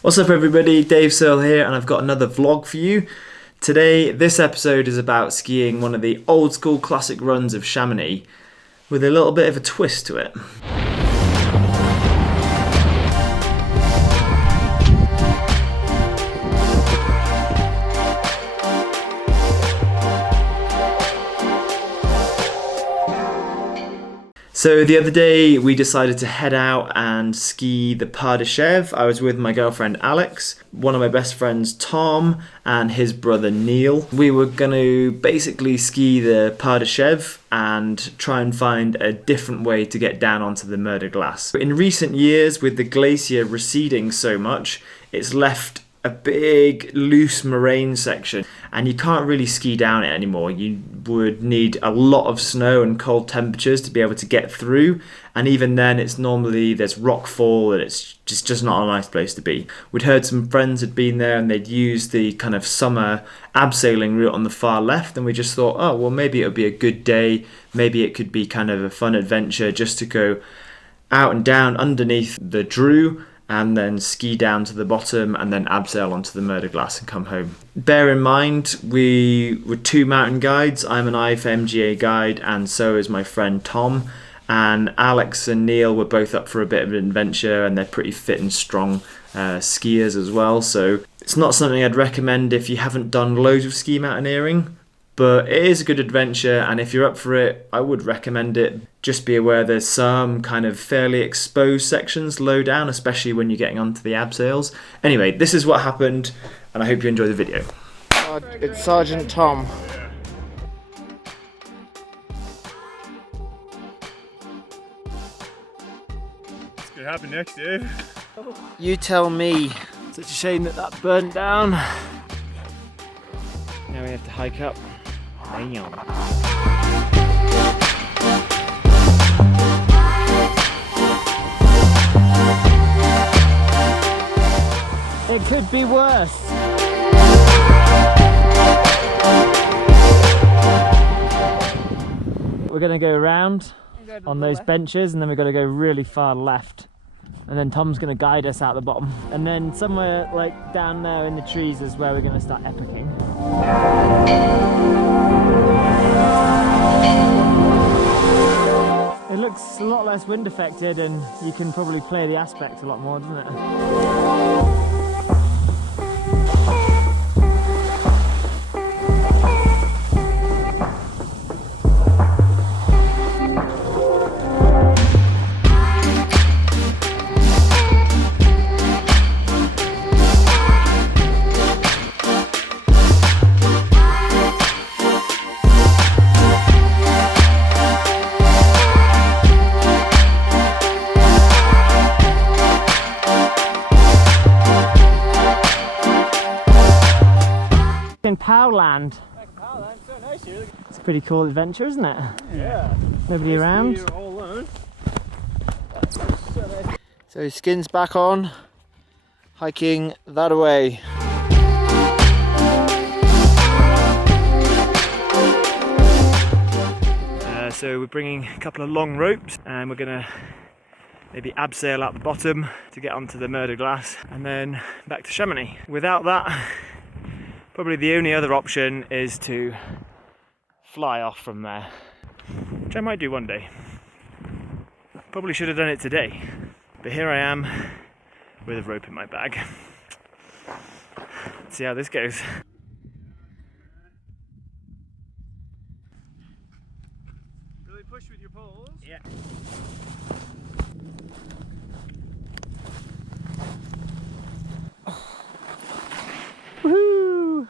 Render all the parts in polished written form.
What's up everybody, Dave Searle here, and I've got another vlog for you. Today, this episode is about skiing one of the old school classic runs of Chamonix with a little bit of a twist to it. So the other day we decided to head out and ski the Pas de Chèvre. I was with my girlfriend Alex, one of my best friends Tom, and his brother Neil. We were going to basically ski the Pas de Chèvre and try and find a different way to get down onto the Mer de Glace. In recent years, with the glacier receding so much, it's left a big loose moraine section and you can't really ski down it anymore. You would need a lot of snow and cold temperatures to be able to get through, and even then there's rock fall and it's just not a nice place to be. We'd heard some friends had been there and they'd used the kind of summer abseiling route on the far left, and we just thought, oh well, maybe it would be a good day, maybe it could be kind of a fun adventure just to go out and down underneath the Drew and then ski down to the bottom and then abseil onto the Mer de Glace and come home. Bear in mind, we were two mountain guides. I'm an IFMGA guide and so is my friend Tom, and Alex and Neil were both up for a bit of an adventure and they're pretty fit and strong skiers as well, so it's not something I'd recommend if you haven't done loads of ski mountaineering. But it is a good adventure, and if you're up for it, I would recommend it. Just be aware there's some kind of fairly exposed sections low down, especially when you're getting onto the abseils. Anyway, this is what happened, and I hope you enjoy the video. It's Sergeant Tom. What's going to happen next, Dave? You tell me. Such a shame that burnt down. Now we have to hike up. Damn. It could be worse. We're going to go around on those benches and then we're going to go really far left. And then Tom's going to guide us out the bottom. And then somewhere like down there in the trees is where we're going to start epicing. It looks a lot less wind affected and you can probably play the aspect a lot more, doesn't it? In Powland. So nice here. It's a pretty cool adventure, isn't it? Yeah. Nobody around. All alone. So his skin's back on, hiking that away. So we're bringing a couple of long ropes and we're going to maybe abseil out the bottom to get onto the Mer de Glace and then back to Chamonix. Without that, probably the only other option is to fly off from there, which I might do one day. Probably should have done it today, but here I am with a rope in my bag. Let's see how this goes. Really push with your poles? Yeah. Woohoo!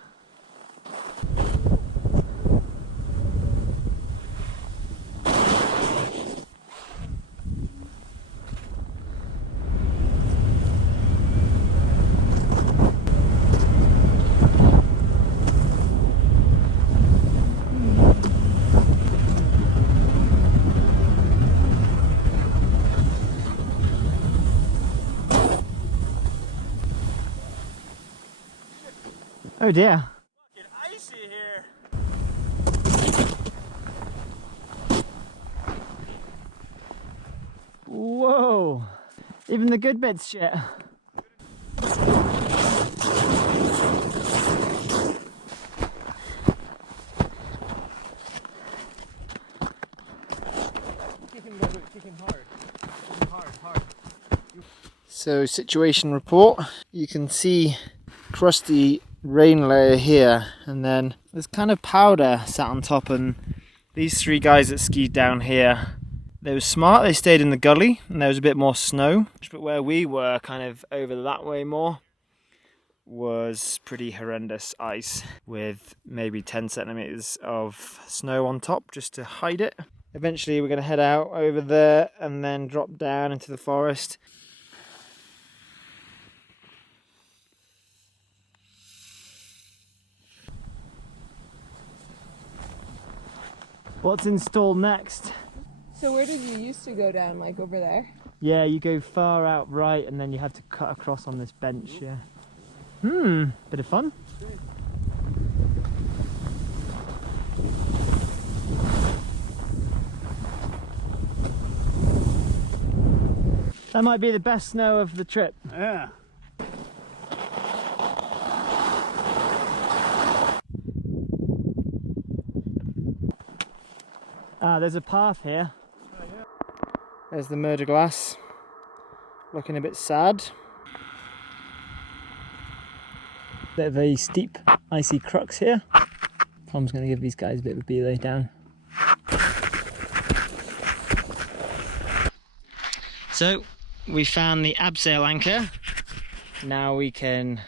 Oh dear. Fucking icy here. Whoa! Even the good bit's shit. So situation report, you can see crusty rain layer here, and then there's kind of powder sat on top, and these three guys that skied down here, they were smart, they stayed in the gully and there was a bit more snow, but where we were kind of over that way more was pretty horrendous ice with maybe 10 centimeters of snow on top just to hide it. Eventually we're going to head out over there and then drop down into the forest. What's installed next? So where did you used to go down, like over there? Yeah, you go far out right and then you have to cut across on this bench, yeah. Bit of fun. That might be the best snow of the trip. Yeah. There's a path here. There's the Mer de Glace, looking a bit sad. Bit of a steep, icy crux here. Tom's going to give these guys a bit of a belay down. So, we found the abseil anchor. Now we can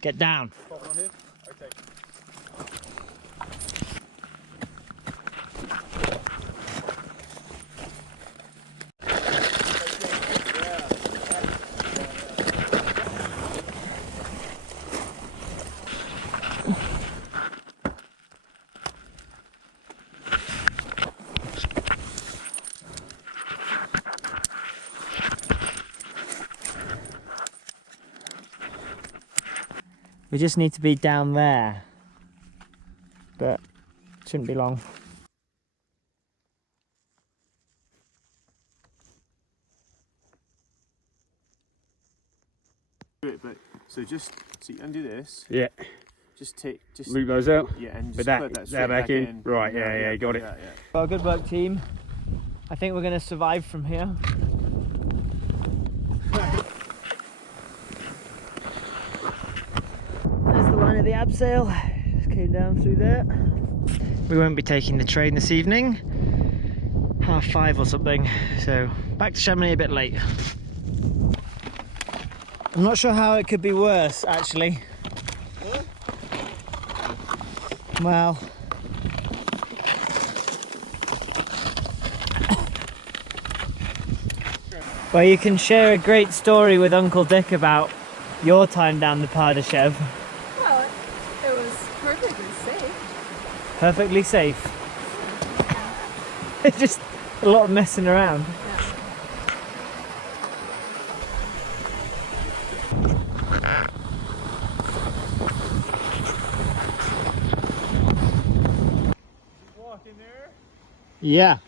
get down. Okay. We just need to be down there, but shouldn't be long. But so just so you undo this. Yeah. Just Loop those out. Yeah, and But just put that straight back in. Right, yeah, got it. That, yeah. Well, good work, team. I think we're going to survive from here. There's the line of the abseil. Just came down through there. We won't be taking the train this evening. 5:30 or something. So back to Chamonix a bit late. I'm not sure how it could be worse, actually. Well, you can share a great story with Uncle Dick about your time down the Pas de Chèvre. Well, it was perfectly safe. Perfectly safe. It's just a lot of messing around. Walk in there. Yeah.